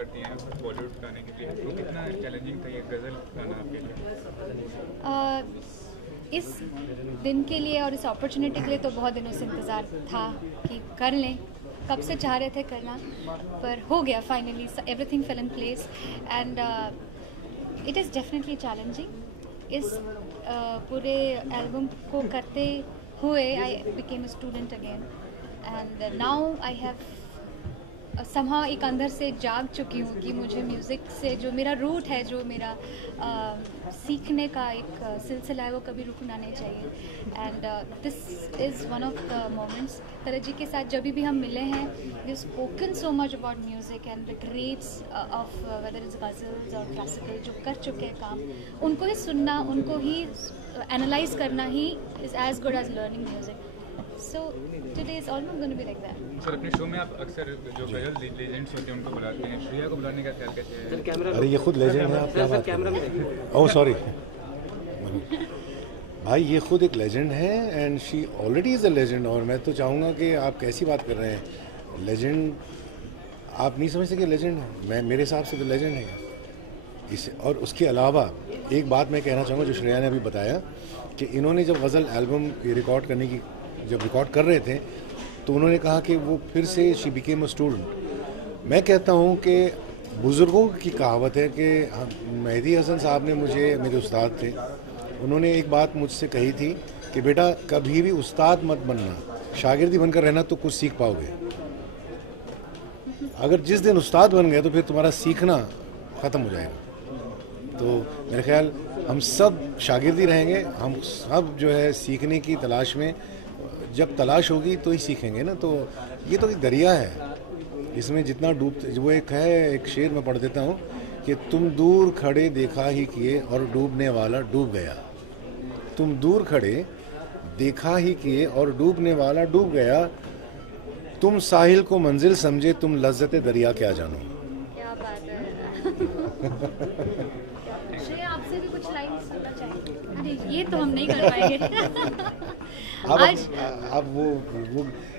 करती हैं बॉलीवुड गाने के लिए, तो कितना चैलेंजिंग था ये गज़ल गाना आपके लिए? इस दिन के लिए और इस अपॉर्चुनिटी के लिए तो बहुत दिनों से इंतज़ार था कि कर लें, कब से चाह रहे थे करना, पर हो गया finally, everything fail in place and it is definitely challenging. इस पूरे एल्बम को करते हुए I became a student again and now I have somehow एक अंदर से जाग चुकी हूँ कि मुझे म्यूज़िक से जो मेरा रूट है, जो मेरा सीखने का एक सिलसिला है, वो कभी रुकना नहीं चाहिए। And this is one of the moments. तरह जी के साथ जब भी हम मिले हैं, we spoken so much about music and the greats of whether is ghazals और क्लासिकल जो कर चुके हैं काम, उनको ही सुनना, उनको ही एनालाइज करना ही is as good as learning music. So today is almost going to be like that. Sir, अपने शो में आप अक्सर जो गज़ल लेजेंड्स होते हैं उनको बुलाते हैं, श्रेया को बुलाने का ख्याल कैसे है? अरे ये खुद लेजेंड है, आप क्या बात कर रहे हैं? ओह सॉरी भाई, ये खुद एक लेजेंड है and she already is a legend. और मैं तो चाहूँगा कि आप कैसी बात कर रहे हैं, लेजेंड आप नहीं समझते कि लेजेंड है? मेरे हिसाब से तो लेजेंड है इस। और उसके अलावा एक बात मैं कहना चाहूँगा जो श्रेया ने अभी बताया कि इन्होंने जब गज़ल एल्बम रिकॉर्ड करने की जब रिकॉर्ड कर रहे थे तो उन्होंने कहा कि वो फिर से शी बिकेम अ स्टूडेंट। मैं कहता हूँ कि बुज़ुर्गों की कहावत है कि मेहदी हसन साहब ने मेरे उस्ताद थे, उन्होंने एक बात मुझसे कही थी कि बेटा कभी भी उस्ताद मत बनना, शागिर्दी बनकर रहना तो कुछ सीख पाओगे। अगर जिस दिन उस्ताद बन गए तो फिर तुम्हारा सीखना ख़त्म हो जाएगा। तो मेरे ख्याल हम सब शागिर्दी रहेंगे, हम सब जो है सीखने की तलाश में, जब तलाश होगी तो ही सीखेंगे ना। तो ये तो एक दरिया है, इसमें जितना डूबते, वो एक शेर में पढ़ देता हूँ कि तुम दूर खड़े देखा ही किए और डूबने वाला डूब गया। तुम दूर खड़े देखा ही किए और डूबने वाला डूब गया। तुम साहिल को मंजिल समझे, तुम लज्जत दरिया क्या जानो। क्या बात है। श्रेया, आपसे भी कुछ लाइन सुनना चाहिए। अरे ये तो हम नहीं कर पाएंगे। अब वो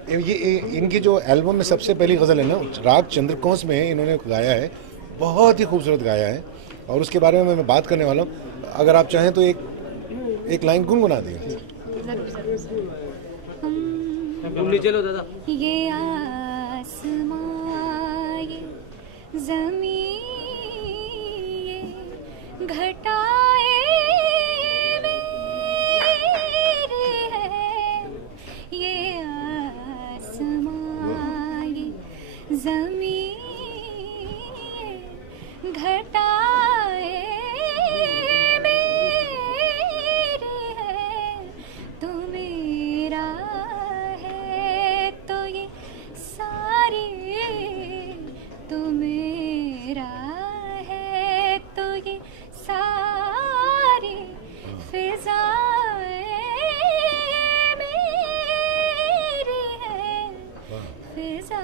ये इनकी जो एल्बम में सबसे पहली गज़ल है ना, राग चंद्रकोंस में इन्होंने गाया है, बहुत ही खूबसूरत गाया है और उसके बारे में मैं बात करने वाला हूँ। अगर आप चाहें तो एक लाइन गुनगुना दें। चलो दादा। ये आसमां, ये ज़मीं, ये घटाए मेरे हैं, ये आसमां, ये ज़मीं, ये घटाए मेरे हैं, तू मेरा है तो ये सारे, तू मेरा है तो ये सारी फिजाएं मेरी हैं, फिजा